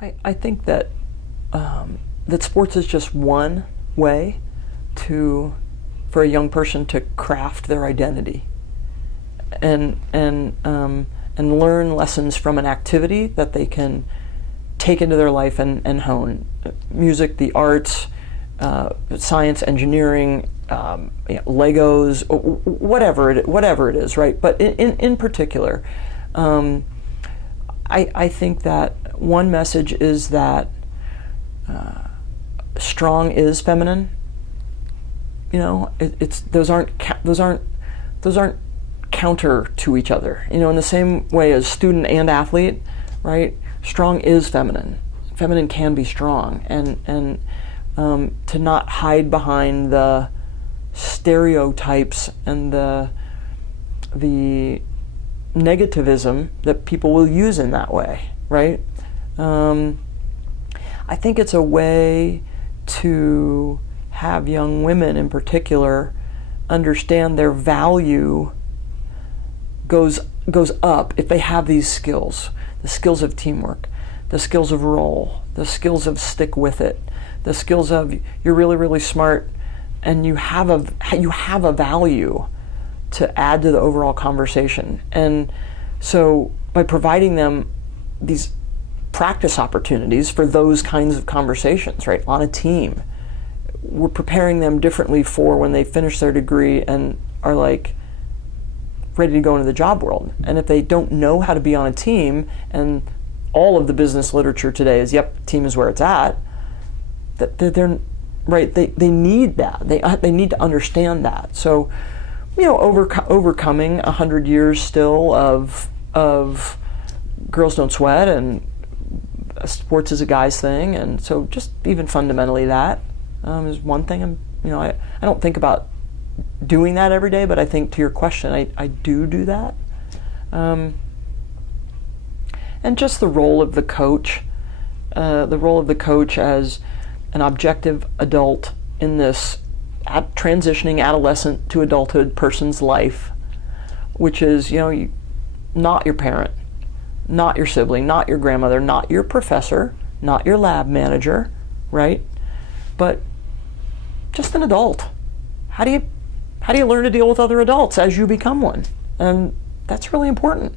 I think that that sports is just one way for a young person to craft their identity and learn lessons from an activity that they can take into their life and hone. Music, the arts, science, engineering, Legos, whatever it is, right? But in particular, I think that one message is that strong is feminine. You know, those aren't counter to each other. You know, in the same way as student and athlete, right? Strong is feminine. Feminine can be strong, and to not hide behind the stereotypes and the negativism that people will use in that way, right? I think it's a way to have young women in particular understand their value goes up if they have these skills, the skills of teamwork, the skills of role, the skills of stick with it, the skills of you're really, really smart and you have a value to add to the overall conversation. And so by providing them these practice opportunities for those kinds of conversations, right, on a team, we're preparing them differently for when they finish their degree and are like ready to go into the job world. And if they don't know how to be on a team, and all of the business literature today is, yep, team is where it's at, that they're right, they need that. They need to understand that. So, you know, overcoming 100 years still of girls don't sweat and sports is a guy's thing, and so just even fundamentally that is one thing. I don't think about doing that every day, but I think to your question, I do that. And just the role of the coach as an objective adult in this transitioning adolescent to adulthood person's life, which is, not your parent, not your sibling, not your grandmother, not your professor, not your lab manager, right? But just an adult. How do you learn to deal with other adults as you become one? And that's really important.